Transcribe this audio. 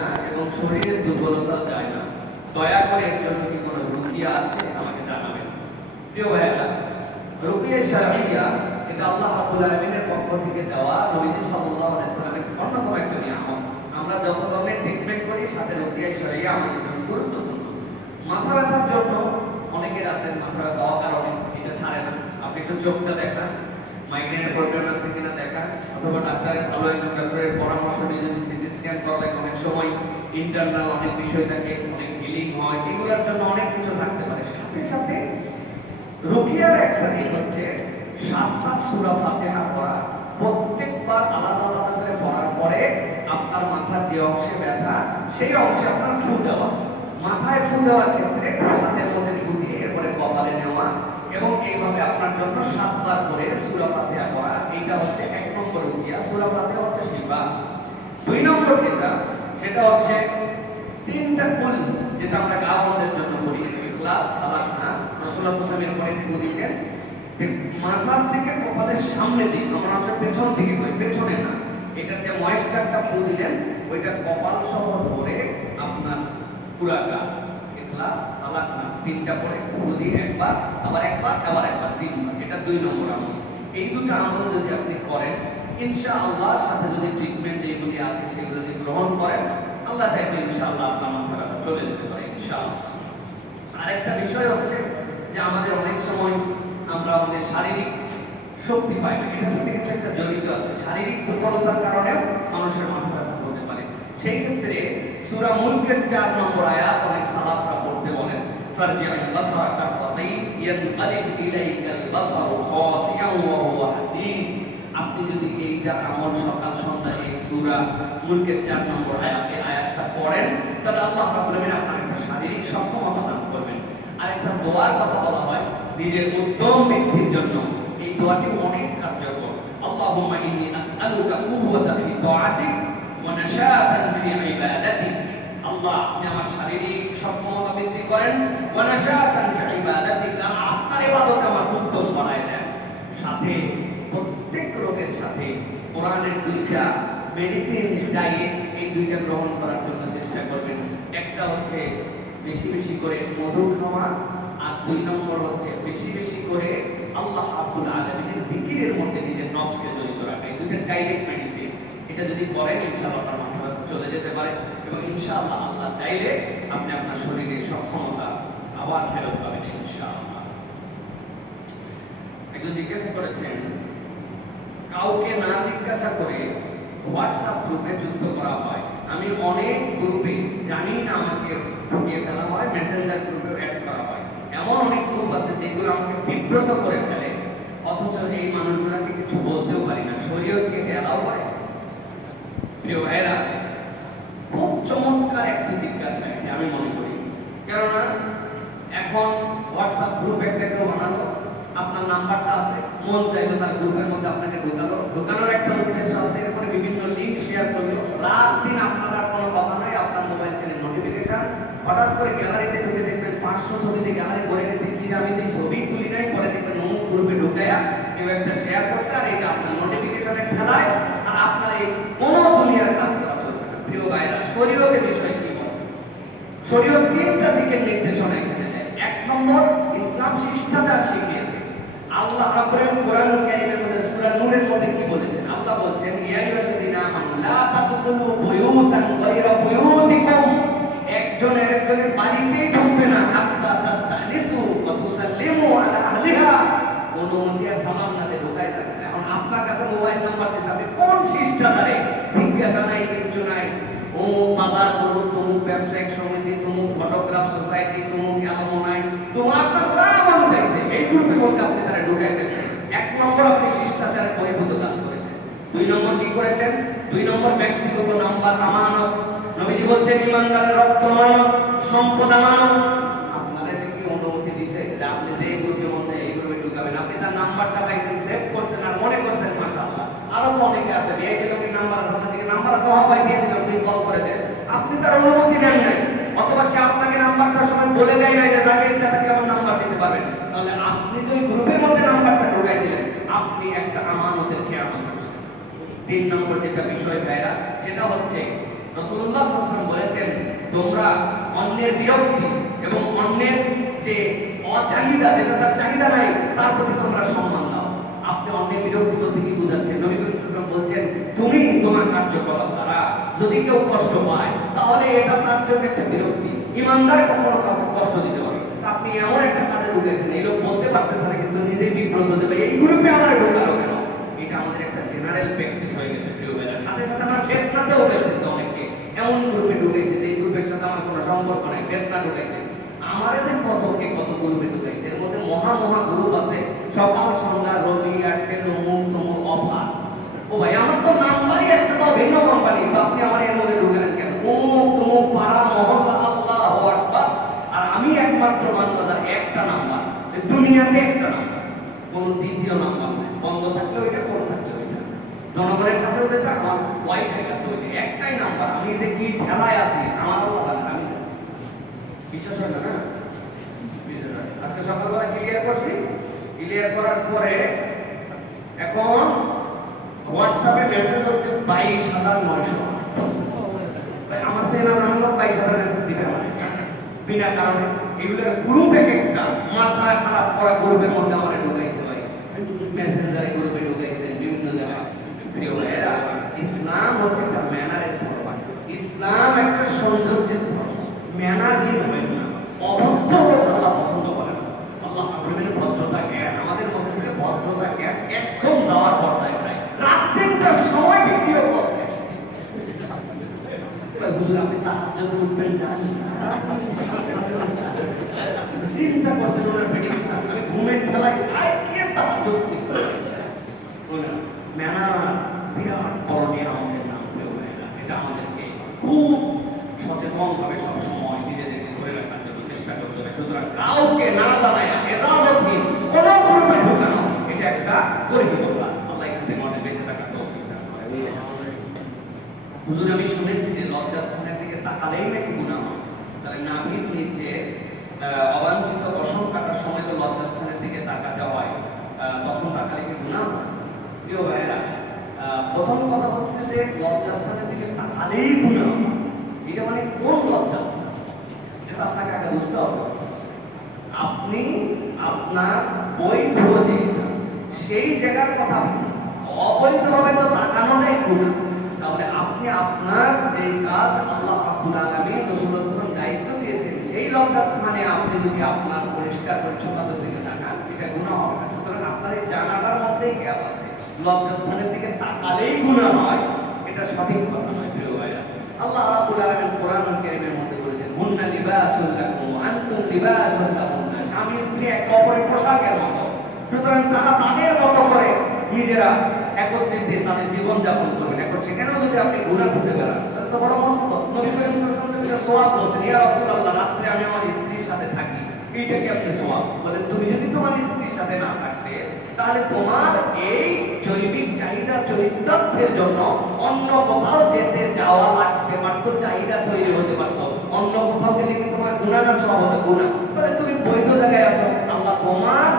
না এবং শরীরের দুর্বলতা যায় না। দয়া করে এর জন্য কি কোনো রুকিয়া আছে আমাকে জানাবেন। প্রিয় ভাইয়েরা, রুকিয়া শারঈয়া এটা আল্লাহ রাব্বুল আলামিনের পক্ষ থেকে দেওয়া নবীজি সাল্লাল্লাহু আলাইহি ওয়াসাল্লামের অন্যতম একটা নিয়ামত। আমরা যত ধরনের ট্রিটমেন্ট করি সাথে রুকিয়া শারঈয়া আমাদের জন্য গুরুত্বপূর্ণ। মাথা ব্যথার জন্য অনেকের আছে মাথা ব্যথা হওয়ার কারণে এটা ছাড়ে না, আপনি একটু চোখটা দেখান, মাইগ্রেনের প্রবলেম আছে কিনা দেখান, অথবা ডাক্তারের ভালো একজন ডাক্তারের পরামর্শ নিয়ে যদি সিটি স্ক্যান করা লাগে, অনেক সময় ইন্টারনাল অনেক বিষয় থাকে, অনেক হিলিং হয়, এগুলোর জন্য অনেক কিছু থাকতে পারে। সাথে সাথে রুকিয়ার একটা দিক হচ্ছে 7টা সূরা ফাতিহা পড়া। প্রত্যেকবার আলাদা আলাদা করে পড়ার পরে আপনার মাথার যে অংশে ব্যথা সেই অংশে আপনার ফু দেওয়া। মাথায় ফু দেওয়ার ক্ষেত্রে হাতের মধ্যে ফু দিয়ে এরপরে কপালে নেওয়া এবং এইভাবে আপনার জন্য 7বার করে সূরা ফাতিহা পড়া। এইটা হচ্ছে 1 নম্বর রুকিয়া। সূরা ফাতিহা হচ্ছে শিফা। 2 নম্বর সেটা হচ্ছে 3টা কুল, যেটা আমরা গা বন্ধের জন্য করি, ইখলাস, ফালাক, নাস। রাসূলুল্লাহ সাল্লাল্লাহু আলাইহি ওয়াসাল্লাম এরপরে ফু দিতেন মাথার থেকে কপালের সামনে দিক, আমরা হচ্ছে পেছন দিকে করি, পেছনে না। এটার যে ময়েশ্চারটা ফু দিলেন ওইটা কপাল সহ ধরে আপনার পুরা গা, ইখলাস, ফালাক, নাস 3টা পরে ফু দিয়ে একবার, আবার একবার, আবার একবার, 3বার। এটা 2 নম্বর আমল। এই দুটো আমল যদি আপনি করেন ইনশাআল্লাহ, সাথে যদি ট্রিটমেন্ট যেগুলি আছে সেগুলো যদি গ্রহণ করেন, আল্লাহ চাইলে ইনশাআল্লাহ আপনার মাথা ব্যথা চলে যেতে পারে ইনশাআল্লাহ। আরেকটা বিষয় হচ্ছে যে আমাদের অনেক সময় আমরা আমাদের শারীরিক শক্তি পাই না, এটার সাথে কিন্তু একটা জড়িত আছে। শারীরিক দুর্বলতার কারণেও মানুষের মাথা ব্যথা হতে পারে। সেই ক্ষেত্রে সূরা মুলকের 4 নম্বর আয়াত অনেক সালাফরা পড়তে বলেন, ফারজি'ল বাসারা কাররাতাইন ইয়ানকালিব ইলাইকাল বাসারু খাসিয়ান ওয়া হুয়া হাসিন। আপনি যদি এইটা আমল সকাল সন্ধ্যা এই সূরা মুলকের 4 নম্বর আয়াতটা পড়েন, তাহলে আল্লাহ রাব্বুল আলামিন আপনাকে একটা শারীরিক সক্ষমতা দান করবেন। আরেকটা দোয়ার কথা বলা হয় নিজের উদ্যম বৃদ্ধির জন্য, এই দোয়াটি অনেক কার্যকর। আল্লাহুম্মা ইন্নী আসআলুকা কুওয়াতা ফি তাআতিক ওয়া নাশাতান ফি ইবাদাতিক। আল্লাহ, আপনি আমার শারীরিক সক্ষমতা বৃদ্ধি করেন, ওয়া নাশাতান ফি ইবাদাতিক, আপনার ইবাদতে আমার উদ্যম বাড়ায় দেন। সাথে প্রত্যেক রোগের সাথে কোরআনের 2টা মেডিসিন ডায়েট, এই 2টা গ্রহণ করার জন্য চেষ্টা করবেন। একটা হচ্ছে বেশি বেশি করে মধু খাওয়া, আর 2 নম্বর হচ্ছে বেশি বেশি করে আল্লাহ রাব্বুল আলামিনের জিকিরের মধ্যে নিজের নফসকে জড়িত রাখা। এই 2টা ডাইরেক্ট মেডিসিন। এটা যদি করেন ইনশাআল্লাহ আপনার মাথা ব্যথা চলে যেতে পারে এবং ইনশাআল্লাহ আল্লাহ চাইলে আপনি আপনার শরীরের সক্ষমতা আবার ফেরত পাবেন ইনশাআল্লাহ। একজন জিজ্ঞাসা করেছেন, কাউকে না জিজ্ঞাসা করে হোয়াটসঅ্যাপ গ্রুপে যুক্ত করা হয়। আমি অনেক গ্রুপে জানি না আমাকে ঢুকিয়ে ফেলা হয়, মেসেঞ্জার গ্রুপেও অ্যাড করা হয়। এমন অনেক গ্রুপ আছে যেগুলো আমাকে বিব্রত করে ফেলে, অথচ এই মানুষগুলোকে কিছু বলতেও পারি না। শরীয়ত কে এলাও করে? প্রিয় ভাইরা, খুব চমৎকার একটি জিজ্ঞাসা এটি আমি মনে করি। কেননা এখন হোয়াটসঅ্যাপ গ্রুপ একটা কেউ বানালো, আপনার নাম্বারটা আছে, মন চাইলো তার গ্রুপের মধ্যে আপনাকে ঢোকানোর একটা উদ্দেশ্য আছে, এরপরে বিভিন্ন লিঙ্ক শেয়ার করলো। রাত দিন আপনার আর কোনো কথা নাই, আপনার মোবাইল থেকে নোটিফিকেশন, হঠাৎ করে গ্যালারিতে ঢুকে দেখবেন 500 ছবিতে গ্যালারি ভরে গেছে, কি আমি যে ছবি তুলি নাই, পরে দেখবেন অমুক গ্রুপে ঢুকায়া কেউ একটা শেয়ার করছে, আর এটা আপনার নোটিফিকেশনের ঠেলায়, আর আপনার এই কোনো দুনিয়ার কাজ করা চলবে না। প্রিয় ভাইরা, শরীয়তের বিষয় কি বলে? শরীয়ত 3টা দিকের নির্দেশনা এখানে দেয়। 1 নম্বর, ইসলাম শিষ্টাচার শিখিয়েছে। আল্লাহ রাব্বুল আলামিন কোরআনুল কারীমের মধ্যে সূরা নূরের মধ্যে কি বলেছেন? আল্লাহ বলছেন, ইয়া আইয়ুহাল্লাযীনা আমানু লা তাদখুলু বুয়ুতান গায়রা বুয়ুতিকুম। একজনের বাড়িতেই ঢুকবে না, হাত্তা তাস্তানিসু ওয়া তুসাল্লিমু আলা আহলিহা। অনুমতি আর সালাম না দিয়ে ঢোকাই যাবে না। এখন আপনার কাছে মোবাইল নাম্বার দিয়েছে, আপনি কোন শিষ্টাচারে? জিজ্ঞাসা নাই, কিচ্ছু নাই। অমুক বাজার গ্রুপ, তমুক ব্যবসায়িক সমিতি, তমুক ফটোগ্রাফ সোসাইটি, তমুক অ্যালুমনাই, তমুক আপনার যা মন চাইছে এই গ্রুপের মধ্যে আপনি তারা ঢুকাই ফেলছেন। 1 নম্বর, আপনি শিষ্টাচারের বহির্ভূত কাজ করেছেন। 2 নম্বর কি করেছেন? 2 নম্বর, ব্যক্তিগত নাম্বার আমানত। নবীজি বলছেন, ইমানদারের রক্ত আমানত, সম্পদ আমানত। আপনারা সে কি অনুমতি দিয়েছে যে আপনি যে গ্রুপের মধ্যে এই গ্রুপে ঢুকাবেন? আপনি তার নাম্বারটা পাইছেন, সেভ করছেন, আর মনে করছেন মাশাআল্লাহ আরো তো অনেকে আছে, ভিআইপি লোকের নাম্বার আছে, আপনার থেকে নাম্বার আছে, ভাই দিয়ে দিলাম, তুই কল করে দেন। আপনি তার অনুমতি নেন নাই, অথবা সে আপনাকে নাম্বারটা সময় বলে দেয় নাই যে যাকে ইচ্ছা তাকে আমার নাম্বার দিতে পারবেন। তাহলে আপনি যে গ্রুপের মধ্যে নাম্বারটা ঢুকাই দিলেন, আপনি একটা আমানতের খেয়ানত করছেন। 3 নম্বর যেটা বিষয় ভাইরা, সেটা হচ্ছে রাসূলুল্লাহ সাল্লাল্লাহু আলাইহি ওয়াসাল্লাম তোমরা অন্যের বিরক্তি এবং অন্যের যে অচাহিদা, যেটা তার চাহিদা নাই, তার প্রতি তোমরা সম্মান দাও। আপনি অন্যের বিরক্তি বলতে কি বুঝাচ্ছেন? নবী করিম সাল্লাল্লাহু আলাইহি ওয়াসাল্লাম বলছেন, তুমি তোমার কার্যকলাপ দ্বারা যদি কেউ কষ্ট পায় তাহলে এটা তার জন্য একটা বিরক্তি। ইমানদার কখনো কাউকে কষ্ট দিতে পারে। আপনি এমন একটা কাজে ঢুকেছেন, এই লোক বলতে পারতেছে না কিন্তু নিজেই বিব্রত যে ভাই এই গ্রুপে আমার ঢোকালো কেন। এটা আমাদের একটা জেনারেল প্র্যাকটিস হয়ে গেছে প্রিয় ভাইরা। সাথে সাথে আমরা ফেতনাতেও ফেলতেছি অনেককে, এমন গ্রুপে ঢুকেছে যে এই গ্রুপের সাথে আমার কোনো সম্পর্ক নাই, ফেতনা ঢুকেছে। আমাদের কতকে কত গ্রুপে ঢুকেছে, এর মধ্যে মহা মহা গ্রুপ আছে, সকাল সন্ধ্যা রবি এয়ারটেল অমুক তমুক অফার। ও ভাই আমার তো নাম্বারই একটা, তো ভিন্ন কোম্পানি, তো আপনি আমার এর মধ্যে ঢুকেলেন কেন? অমুক তমুক পাড়া মহল্লা, আল্লাহু আকবার। আর আমি একমাত্র মানবাজার একটা নাম্বার, দুনিয়াতে একটা নাম্বার, কোন দ্বিতীয় নাম্বার নাই। বন্ধ থাকলে ওইটা, কোন থাকলে ওইটা, জনগণের কাছেও যেটা, আমার ওয়াইফের কাছে ওইটা, একটাই নাম্বার। আমি যে কি ঠেলায় আছি আমার আল্লাহ জানে, আমি জানি। বিশ্বাস হয় না? আজকে সকালবেলা ক্লিয়ার করছি, ক্লিয়ার করার পরে এখন হোয়াটসঅ্যাপে মেসেজ হচ্ছে 22,900। আমার সেনা জানালো 22,000 মেসেজ দিতে মানে বিনা কারণে। এগুলোর গ্রুপ এক একটা মাথা খারাপ করা গ্রুপের মধ্যে আমার ঢুকাইছে ভাই, মেসেঞ্জারে গ্রুপে ঢুকাইছে বিভিন্ন জায়গায়। প্রিয় ভাইয়েরা, ইসলাম হচ্ছে একটা ম্যানারের ধর্ম, ইসলাম একটা সৌন্দর্যের ধর্ম। ম্যানারহীন হবেন না, অভদ্র হতে আল্লাহ পছন্দ করেন না। আল্লাহ আমাদের ভদ্রতা জ্ঞান, আমাদের মধ্যে থেকে ভদ্রতা জ্ঞান একদম যাওয়ার পর্যায়ে প্রায় রাত 3টার সময় ভিডিও করবে। হুজুর আপনি তাহাজ্জুদে উঠবেন জানি চিন্তা করছেন ওনার প্রেডিকশন, আমি ঘুমের ঠেলায় খাই কে তাহাজ্জুদ করবে? ম্যানার বিরাট বড় নিয়ামতের নাম। এটা আমাদেরকে খুব সচেতনভাবে সবসময় নিজেদেরকে ধরে রাখার জন্য চেষ্টা করতে হবে। সুতরাং কাউকে না জানায়া এজাজতহীন কোন গ্রুপে ঢোকানো এটা একটা গর্হিত কাজ। আল্লাহ এখান থেকে আমাদের বেঁচে থাকার তৌফিক দান করেন। হুজুর আমি শুনেছি যে লজ্জাস্থানের দিকে তাকালেই নাকি গুনাহ হয়। তাহলে নাভির নিচে অবাঞ্ছিত পশম কাটার সময় তো লজ্জাস্থানের দিকে তাকাতে হয়, তখন তাকালে কি গুনাহ হয়? প্রিয় ভাইয়েরা, প্রথম কথা হচ্ছে যে লজ্জাস্থানের দিকে তাকালেই গুনাহ হয়, এটা মানে কোন লজ্জাস্থান এটা আপনাকে আগে বুঝতে হবে। আপনি আপনার বৈধ যেটা সেই জায়গার কথা, অবৈধভাবে তো তাকানোটাই গুনাহ। তাহলে আপনি আপনার যে কাজ আল্লাহ রাব্বুল আলামিন রাসূলুল্লাহ সাল্লাল্লাহু আলাইহি ওয়াসাল্লাম দায়িত্ব দিয়েছেন সেই লজ্জাস্থানে আপনি যদি আপনার পরিষ্কার পরিচ্ছন্নতার দিকে তাকান, এটা গুনাহ হবে না। সুতরাং আপনার এই জানাটার মধ্যেই গ্যাপ আছে, লজ্জাস্থানের দিকে তাকালেই গুনাহ হয়, এটা সঠিক কথা নয়। প্রিয় ভাইরা, আল্লাহ রাব্বুল আলামিন কোরআনুল কারীমের মধ্যে বলেছেন, হুন্না লিবাসুল লাকুম ওয়া আনতুম লিবাসুল লাহুন্না। স্বামী স্ত্রী একে অপরের পোশাকের মতো, সুতরাং তারা তাদের মতো করে নিজেরা একত্রিত তাদের জীবন যাপন করবেন। এখন সেখানেও যদি আপনি গুনাহ খুঁজে বেড়ান তাহলে তো বড় মুসিবত। নবী করিম সাল্লাল্লাহু আলাইহি ওয়াসাল্লাম সওয়াব বলছেন, ইয়া রাসূলুল্লাহ রাতে আমি আমার স্ত্রীর সাথে থাকি, এইটা কি আপনি সওয়াব বলেন? তুমি যদি তোমার স্ত্রীর সাথে না থাকতে তাহলে তোমার এই জৈবিক চাহিদা চরিতার্থের জন্য অন্য কোথাও যেতে যাওয়া লাগতে পারতো, চাহিদা তৈরি হতে পারতো। অন্য কোথাও গেলে কি তোমার গুনাহ না সওয়াব হতো? গুনাহ। তাহলে তুমি বৈধ জায়গায় আসো, আল্লাহ তোমার